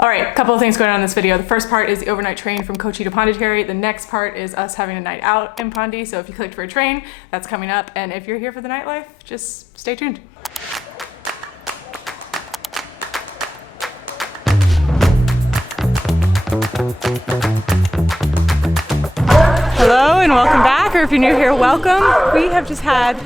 All right, a couple of things going on in this video. The first part is the overnight train from Kochi to Pondicherry. The next part is us having a night out in Pondy. So if you clicked for a train, that's coming up. And if you're here for the nightlife, just stay tuned. Hello and welcome back, or if you're new here, welcome. We have just had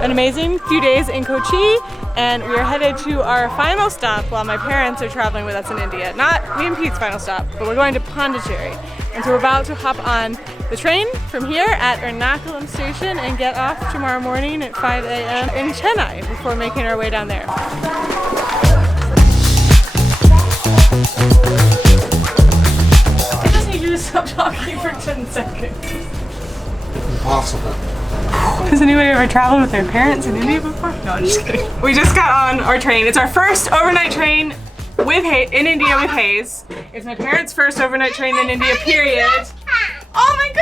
an amazing few days in Kochi, and we are headed to our final stop while my parents are traveling with us in India. Not me and Pete's final stop, but we're going to Pondicherry. And so we're about to hop on the train from here at Ernakulam station and get off tomorrow morning at 5 a.m. in Chennai before making our way down there. I just need you to stop talking for 10 seconds. Impossible. Has anybody ever traveled with their parents in India before? No, I'm just kidding. We just got on our train. It's our first overnight train with in India with Hayes. It's my parents' first overnight train in India, period. Oh my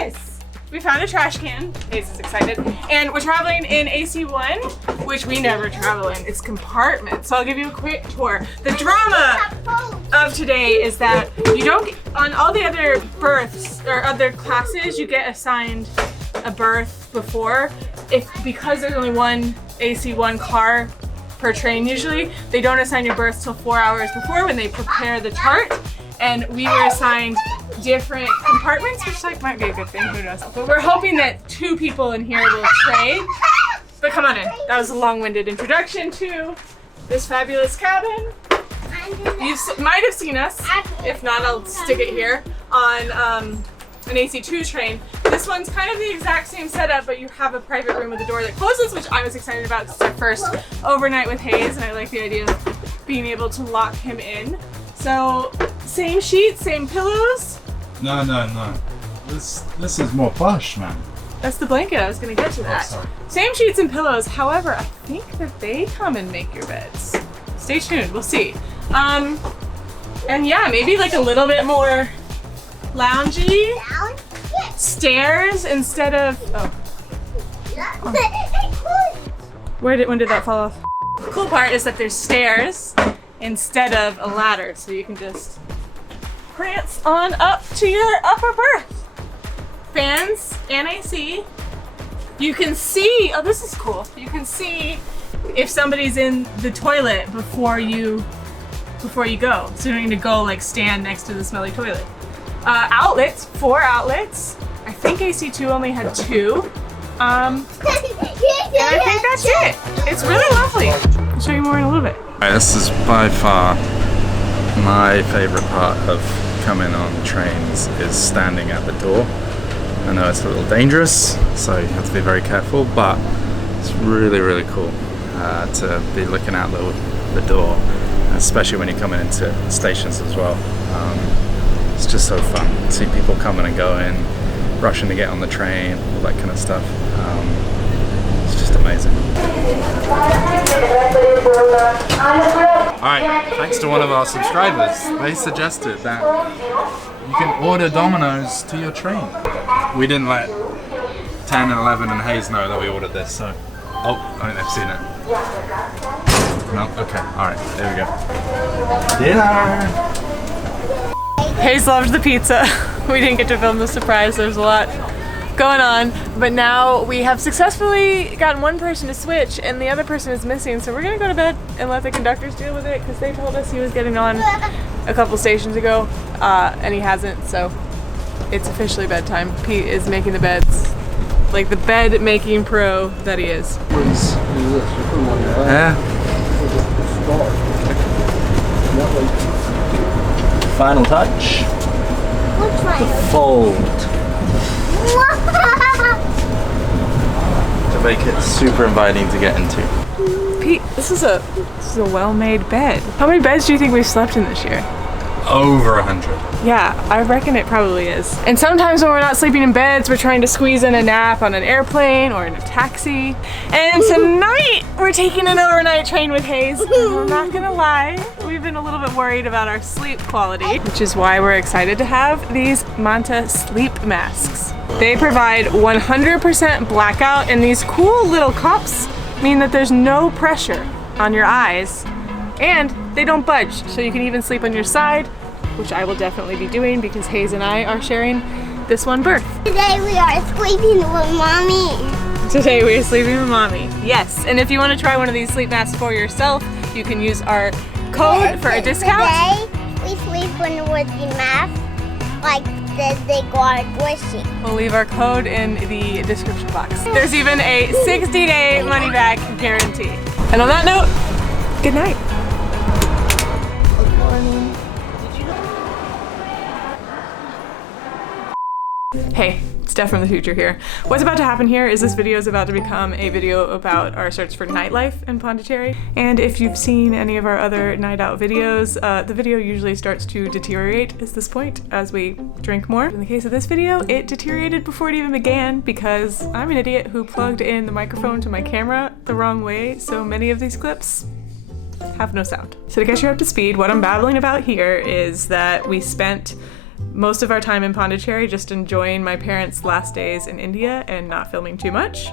goodness! We found a trash can. Hayes is excited. And we're traveling in AC1, which we never travel in. It's compartment. So I'll give you a quick tour. The drama of today is that you don't, on all the other berths or other classes, you get assigned a berth before. Because there's only one AC1 car per train usually, they don't assign your berth till 4 hours before when they prepare the chart. And we were assigned different compartments, which might be a good thing, who knows. But we're hoping that 2 people in here will trade. But come on in. That was a long-winded introduction to this fabulous cabin. You might have seen us, if not I'll stick it here, on an AC2 train. This one's kind of the exact same setup, but you have a private room with a door that closes, which I was excited about because it's our first overnight with Hayes, and I like the idea of being able to lock him in. So, same sheets, same pillows? No. This is more plush, man. That's the blanket, I was gonna get to that. Oh, same sheets and pillows, however, I think that they come and make your beds. Stay tuned, we'll see. And yeah, maybe like a little bit more loungy. Stairs instead of, when did that fall off? The cool part is that there's stairs instead of a ladder, so you can just prance on up to your upper berth. Fans and AC. You can see, oh this is cool, you can see if somebody's in the toilet before you go, so you don't need to go like stand next to the smelly toilet. Outlets, 4 outlets. I think AC2 only had 2. And I think that's it. It's really lovely. I'll show you more in a little bit. This is by far my favorite part of coming on trains is standing at the door. I know it's a little dangerous, so you have to be very careful, but it's really, really cool to be looking out the door, especially when you're coming into stations as well. It's just so fun. See people coming and going, rushing to get on the train, all that kind of stuff. It's just amazing. Alright, thanks to one of our subscribers, they suggested that you can order Domino's to your train. We didn't let 10 and 11 and Hayes know that we ordered this, so... Oh, I think they've seen it. No? Okay, alright, there we go. Dinner! Hayes loved the pizza. We didn't get to film the surprise. There's a lot going on, but now we have successfully gotten one person to switch and the other person is missing, so we're gonna go to bed and let the conductors deal with it because they told us he was getting on a couple stations ago and he hasn't, so it's officially bedtime. Pete is making the beds like the bed making pro that he is. Yeah. Final touch. The fold. To make it super inviting to get into. Pete, this is a well-made bed. How many beds do you think we've slept in this year? Over 100. Yeah, I reckon it probably is. And sometimes when we're not sleeping in beds, we're trying to squeeze in a nap on an airplane or in a taxi. And tonight, we're taking an overnight train with Hayes. And I'm not gonna lie, we've been a little bit worried about our sleep quality, which is why we're excited to have these Manta sleep masks. They provide 100% blackout, and these cool little cups mean that there's no pressure on your eyes. And they don't budge. So you can even sleep on your side, which I will definitely be doing because Hayes and I are sharing this one berth. Today we are sleeping with Mommy. Today we are sleeping with Mommy. Yes, and if you want to try one of these sleep masks for yourself, you can use our code for a discount. Today we sleep with the mask like they got squishy. We'll leave our code in the description box. There's even a 60-day money-back guarantee. And on that note, good night. Good morning. Hey, it's Steph from the future here. What's about to happen here is this video is about to become a video about our search for nightlife in Pondicherry. And if you've seen any of our other night out videos, the video usually starts to deteriorate at this point as we drink more. In the case of this video, it deteriorated before it even began because I'm an idiot who plugged in the microphone to my camera the wrong way, so many of these clips have no sound. So to get you up to speed, what I'm babbling about here is that we spent most of our time in Pondicherry just enjoying my parents' last days in India and not filming too much.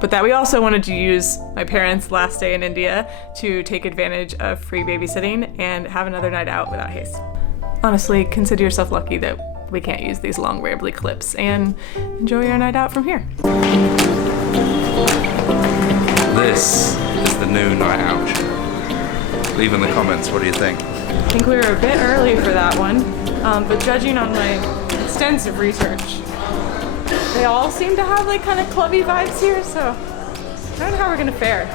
But that we also wanted to use my parents' last day in India to take advantage of free babysitting and have another night out without Hayes. Honestly, consider yourself lucky that we can't use these long rambly clips and enjoy our night out from here. This is the new night out. Leave in the comments, what do you think? I think we were a bit early for that one, but judging on my extensive research, they all seem to have like kind of clubby vibes here, so I don't know how we're gonna fare.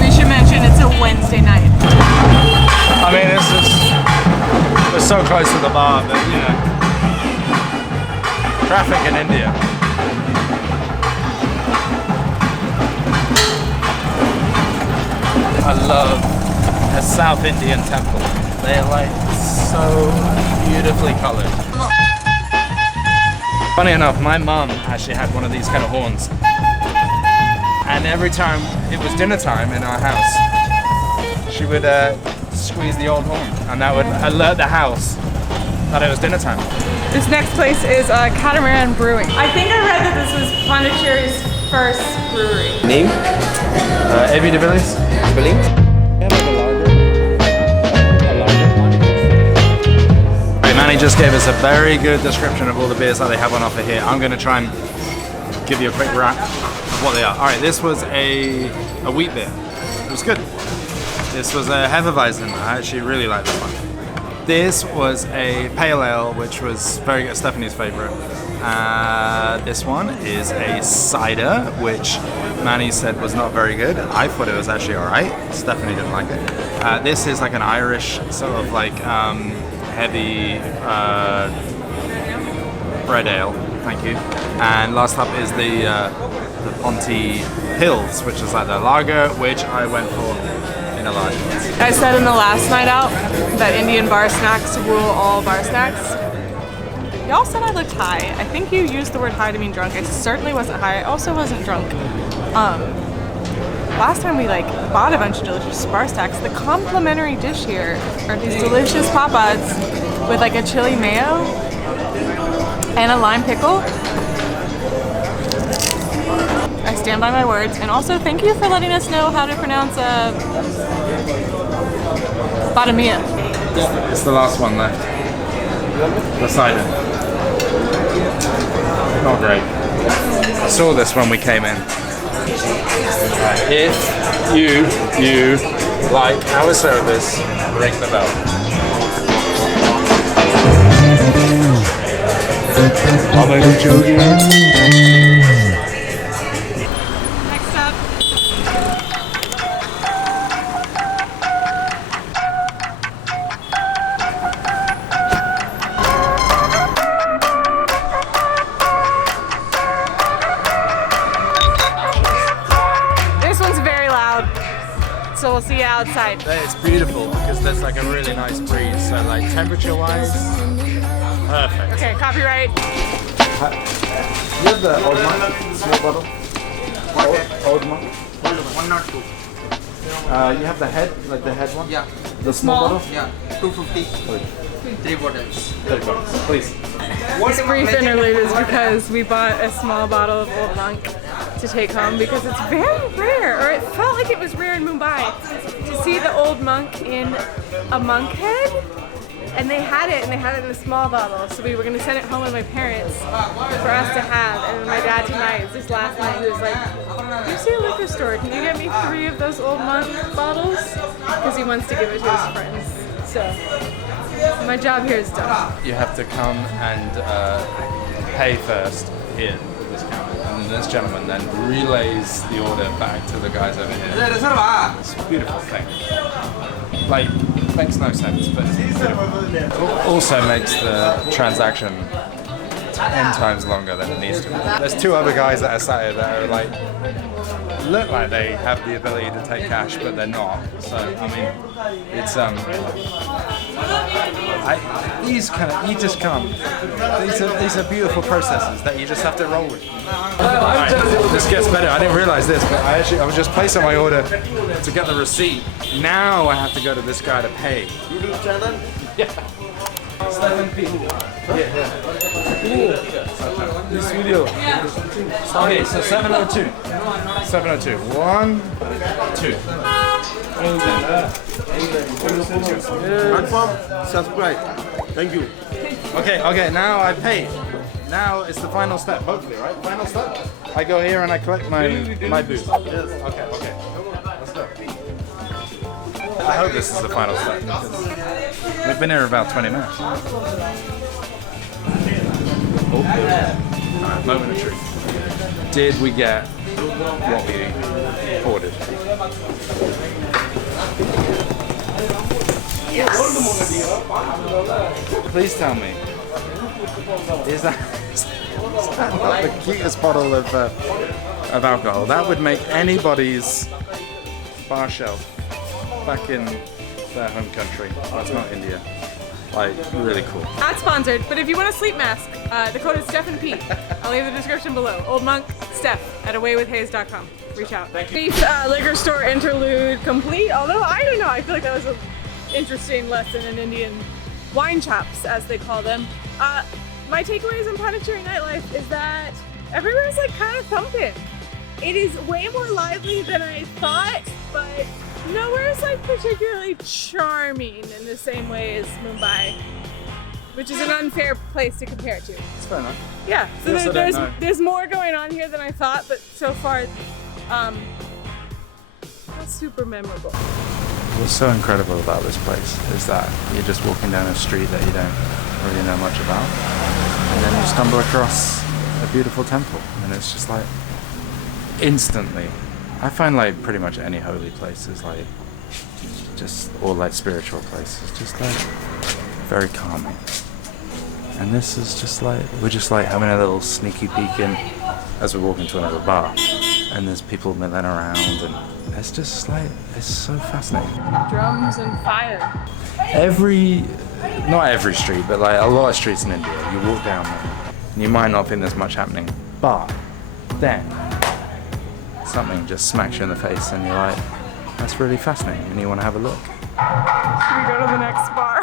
We should mention it's a Wednesday night. I mean, we're so close to the bar, but you know, traffic in India. I love a South Indian temple. They're like so beautifully colored. Funny enough, my mum actually had one of these kind of horns. And every time it was dinner time in our house, she would squeeze the old horn, and that would alert the house that it was dinner time. This next place is Catamaran Brewing. I think I read that this was Pondicherry's first brewery. Name? A.B. de Villiers? Spelling? Manny just gave us a very good description of all the beers that they have on offer here. I'm going to try and give you a quick wrap of what they are. Alright, this was a wheat beer. It was good. This was a Hefeweizen. I actually really like this one. This was a pale ale, which was very good, Stephanie's favorite. This one is a cider, which Manny said was not very good. I thought it was actually alright. Stephanie didn't like it. This is like an Irish sort of like heavy red ale. Thank you. And last up is the Ponty Hills, which is like the lager, which I went for in a large. I said in the last night out that Indian bar snacks rule all bar snacks. Y'all said I looked high. I think you used the word high to mean drunk. I certainly wasn't high. I also wasn't drunk. Last time we like bought a bunch of delicious bar snacks. The complimentary dish here are these delicious papads with like a chili mayo and a lime pickle. I stand by my words. And also thank you for letting us know how to pronounce badamia. It's the last one left. The cider. Not great. I saw this when we came in. If you like our service, ring the bell. Next up. This one's very loud, so we'll see you outside. It's beautiful because there's like a really nice breeze. So like temperature-wise, perfect. Okay, copyright. You have the old one, small bottle. Old one. 102. You have the head, like the head one. Yeah. The small bottle. Yeah. 250. 3 bottles. 30 bucks, please. This brief interlude is because we bought a small bottle of Old Monk to take home because it's very rare, or it felt like it was rare in Mumbai, to see the old monk in a monk head. And they had it in a small bottle. So we were gonna send it home with my parents for us to have. And my dad tonight, this last night, he was like, you see a liquor store, can you get me 3 of those old monk bottles? Because he wants to give it to his friends. So my job here is done. You have to come and pay first here at this counter. And then this gentleman then relays the order back to the guys over here. It's a beautiful thing. Like, makes no sense, but it's beautiful. Also makes the transaction 10 times longer than it needs to be. There's 2 other guys that are sat here that are like, look like they have the ability to take cash, but they're not. So, I mean, it's, you just can't. These are beautiful processes that you just have to roll with. Right, this gets better. I didn't realize this, but I was just placing my order to get the receipt. Now I have to go to this guy to pay. YouTube channel? Yeah. 7 people. Yeah. This video. Okay, so 702. 702. 1, 2. Confirm, subscribe. Thank you. Okay, now I pay. Now it's the final step, hopefully, right? Final step? I go here and I collect my booze. Yes. Okay. Let's go. I hope this is the final step because we've been here about 20 minutes. Alright, moment of truth. Did we get what we ordered? Yes! Please tell me, is that not the cutest bottle of alcohol? That would make anybody's bar shelf back in their home country. That's not India. Like, really cool. Not sponsored, but if you want a sleep mask, the code is Steph and Pete. I'll leave the description below. Old Monk, Steph at awaywithhaze.com. Reach out. Thank you. Liquor store interlude complete, although I don't know, I feel like that was an interesting lesson in Indian wine chops, as they call them. My takeaways on Pondicherry nightlife is that everywhere is like kind of thumping. It is way more lively than I thought, but nowhere is like particularly charming in the same way as Mumbai, which is an unfair place to compare it to. It's fair enough. Yeah, so there's more going on here than I thought, but so far, not super memorable. What's so incredible about this place is that you're just walking down a street that you don't really know much about, and then you stumble across a beautiful temple, and it's just like instantly. I find like pretty much any holy place is like just, or like spiritual places, just like very calming. And this is just like, we're just like having a little sneaky peek in as we walk into another bar, and there's people milling around, and it's just like, it's so fascinating. Drums and fire. Not every street, but like a lot of streets in India, you walk down there and you might not think there's much happening, but then something just smacks you in the face and you're like, that's really fascinating, and you want to have a look. Should we go to the next bar?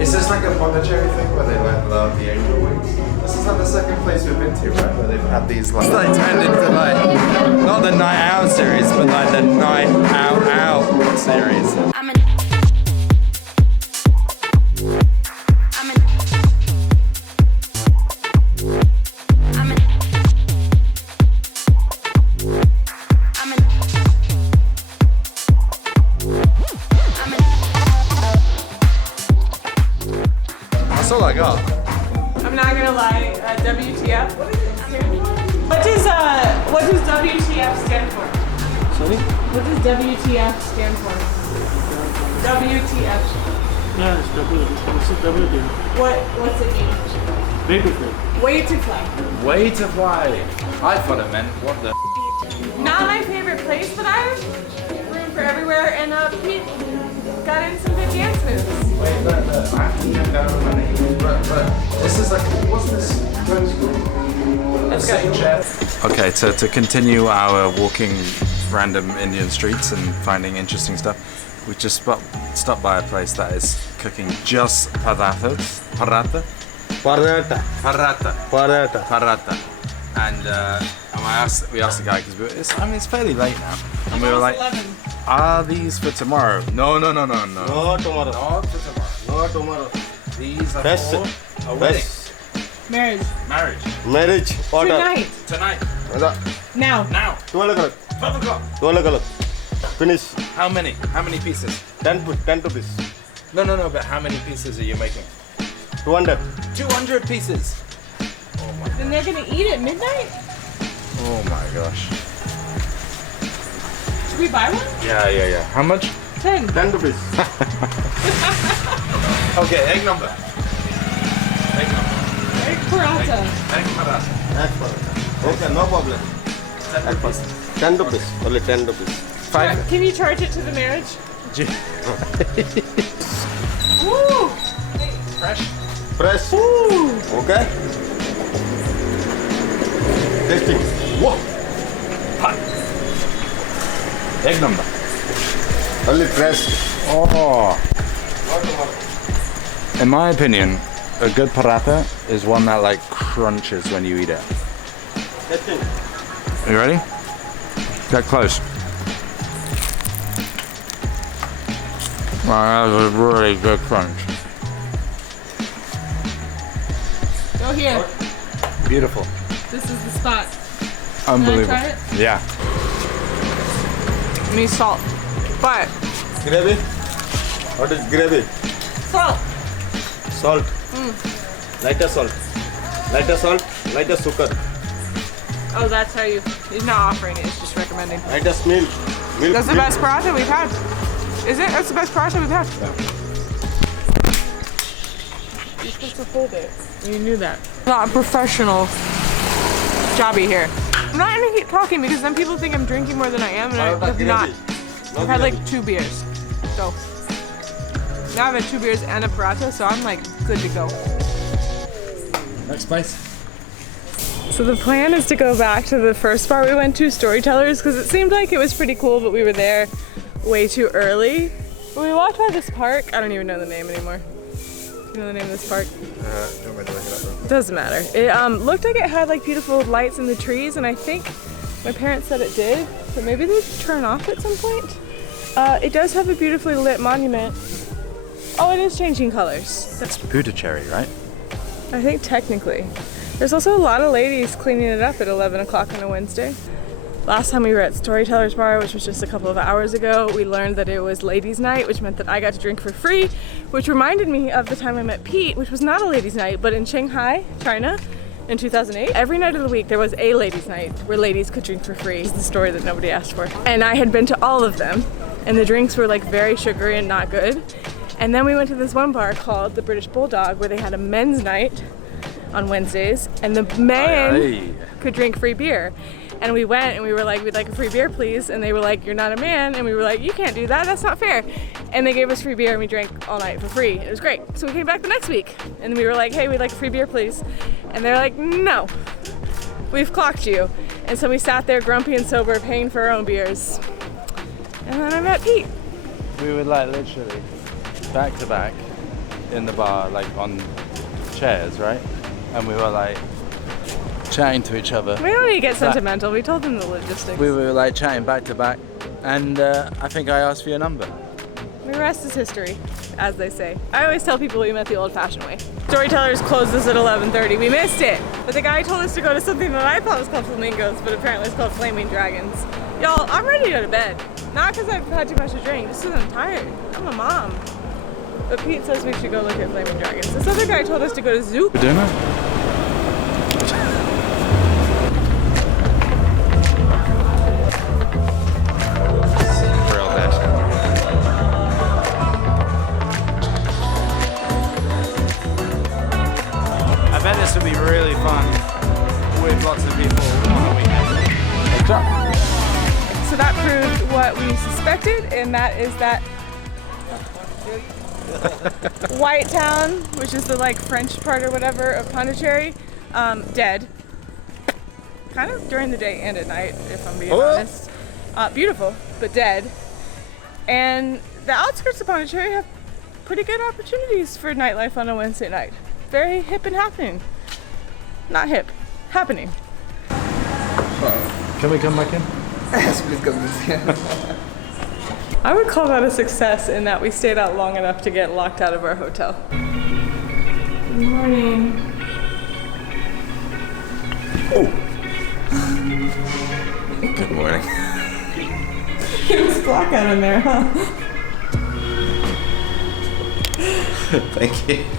Is this like a Pondicherry thing where they like love the angel wings? This is like the second place we've been to, right? Where they've had these like... It's like turned into like, not the night out series, but like the night out series. That's all I got. I'm not gonna lie, WTF. What does WTF stand for? Sorry? What does WTF stand for? WTF. Yeah, it's double. This is WTF. What's it mean? Way to play. Way to fly. Way to fly. I thought it meant what the. Not my favorite place, but I have room for everywhere, and Pete got in some good dance moves. Wait, look, I have to get down on my knees, but this is like, what's this? Okay, to continue our walking random Indian streets and finding interesting stuff, we just stopped by a place that is cooking just paratha, Partita. Partita. And we asked the guy because it's fairly late now, and we were like, 11. "Are these for tomorrow?" No. No tomorrow. Not for tomorrow. No tomorrow. These are Best. for a wedding. Best. Marriage. Marriage. Order. Tonight. Tonight. Now. Now. 12 o'clock. 12 o'clock. 12 o'clock. Finish. How many? How many pieces? 10 rupees. No. But how many pieces are you making? 200. 200 pieces. Oh my. Then they're gonna eat at midnight? Oh my gosh. Should we buy one? Yeah. How much? 10. 10 rupees. Okay, egg number. Egg paratha. Egg paratha. Okay, no problem. 10 rupees. 10 rupees. Only 10 rupees. 5. Can you charge it to the marriage? Woo! Fresh. Fresh. Okay. Tasting. Whoa. Hot. Egg number. Only fresh. Oh. In my opinion, a good paratha is one that like crunches when you eat it. Tasting. Are you ready? Get close. Wow, that was a really good crunch. Go here. Beautiful. This is the spot. Unbelievable. Can I try it? Yeah. Need salt. But Gravy. What is gravy? salt. Salt. Lighter salt. Lighter salt. Lighter sugar. Oh, that's how you. He's not offering it. He's just recommending. Lighter milk. Milk. That's the milk. best paratha we've had. Is it? That's the best paratha we've had. You're supposed to hold it. You knew that. Not a professional jobby here. I'm not gonna keep talking because then people think I'm drinking more than I am, and I have not. I've had like 2 beers. So now I've had 2 beers and a paratha, so I'm like good to go. Next place. So the plan is to go back to the first bar we went to, Storytellers, because it seemed like it was pretty cool, but we were there way too early. When we walked by this park, I don't even know the name anymore. You know the name of this park? Don't worry, look it up. Doesn't matter. It looked like it had like beautiful lights in the trees, and I think my parents said it did, but maybe they turn off at some point. It does have a beautifully lit monument. Oh, it is changing colors. That's Puducherry, right? I think technically. There's also a lot of ladies cleaning it up at 11 o'clock on a Wednesday. Last time we were at Storytellers Bar, which was just a couple of hours ago, we learned that it was ladies' night, which meant that I got to drink for free, which reminded me of the time I met Pete, which was not a ladies' night, but in Shanghai, China, in 2008. Every night of the week there was a ladies' night where ladies could drink for free. It's the story that nobody asked for. And I had been to all of them, and the drinks were like very sugary and not good. And then we went to this one bar called the British Bulldog where they had a men's night on Wednesdays, and the men could drink free beer. And we went and we were like, we'd like a free beer please. And they were like, you're not a man. And we were like, you can't do that, that's not fair. And they gave us free beer and we drank all night for free. It was great. So we came back the next week and we were like, hey, we'd like a free beer please. And they're like, no, we've clocked you. And so we sat there grumpy and sober paying for our own beers. And then I met Pete. We were like literally back to back in the bar, like on chairs, right? And we were like chatting to each other. We don't need to get sentimental. We told them the logistics. We were like chatting back to back, and I think I asked for your number. The rest is history, as they say. I always tell people we met the old-fashioned way. Storytellers closes at 11:30. We missed it, but the guy told us to go to something that I thought was called Flamingos, but apparently it's called Flaming Dragons. Y'all, I'm ready to go to bed. Not because I've had too much to drink, just because I'm tired. I'm a mom. But Pete says we should go look at Flaming Dragons. This other guy told us to go to Zoo. For dinner? Real dead. I bet this will be really fun with lots of people on the weekend. Good job. So that proved what we suspected, and that is that White Town, which is the like French part or whatever of Pondicherry, dead. Kind of during the day and at night, if I'm being honest. Beautiful, but dead. And the outskirts of Pondicherry have pretty good opportunities for nightlife on a Wednesday night. very hip and happening. Not hip, happening. Can we come back in? Yes, please come this. I would call that a success in that we stayed out long enough to get locked out of our hotel. Good morning. Good morning. It was black out in there, huh? Thank you.